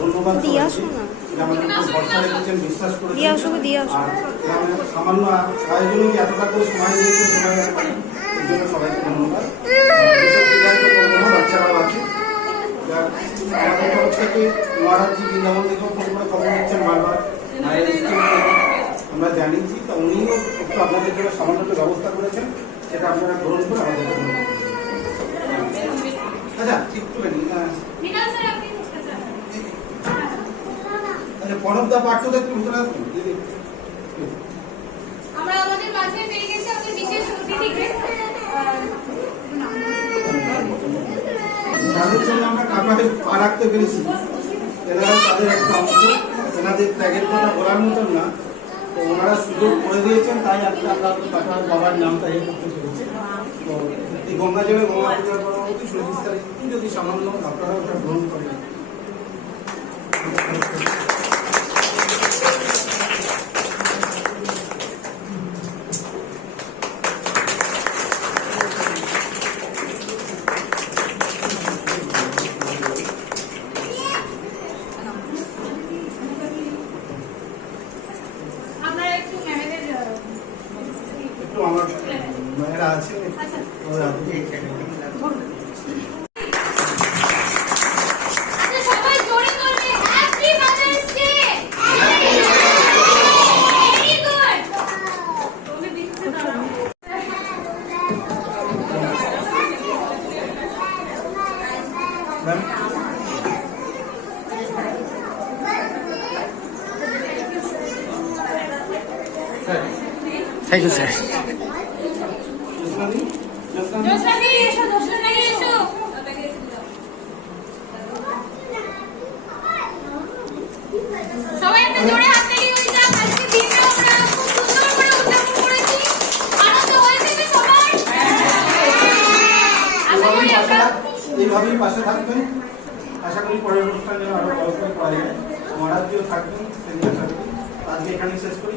ধন্যবাদ বিশ্বাস করেছেন। সামান্য আয়োজনে এতটা করে সময় দিয়েছেন এর জন্য সবাইকে ধন্যবাদ। বাচ্চারাও আছে আমাদের তরফ থেকে মহারাজজি বৃন্দাবন থেকেও ফোন করে খবর নিচ্ছেন বারবার মায়ের স্কিম আমরা জানিয়েছি, তা উনিও একটু আপনাদের জন্য সামান্য একটু ব্যবস্থা করেছেন, সেটা আপনারা গ্রহণ করে আমাদের জন্য। আচ্ছা ঠিক করে পরবদা পাঠ্য একটু ভিতরে আসুন দিদি। আমরা আমাদের মাঝে পেয়ে গেছি আমাদের বিশেষ অতিথিকে। যাদের জন্য আমরা কাপড়ে পা রাখতে পেরেছি এনারা তাদের একটা অংশ, এনাদের ত্যাগের কথা বলার মতন না, তো ওনারা সুযোগ করে দিয়েছেন, তাই আজকে আমরা কাকার বাবার নামটা ইয়ে করতে পেরেছি। তো এই গঙ্গা জলে গঙ্গা পূজার পরবর্তী 26 তারিখ যদি সামান্য আপনারা ওটা গ্রহণ করেন। আমার মায়েরা আছে Thank you, sir. সবাই একটা জোরে হাততালি হয়ে যাক। আজকে দিনটা আমরা খুব সুন্দর করে উদযাপন করেছি। আনন্দ হয়েছে কি সবার? আশা করি আমরা এইভাবেই পাশে থাকবেন। আশা করি পরের অনুষ্ঠানে আরো বড় করে করা যায়। মহারাজজিও থাকবেন, আজকে এখানেই শেষ করি।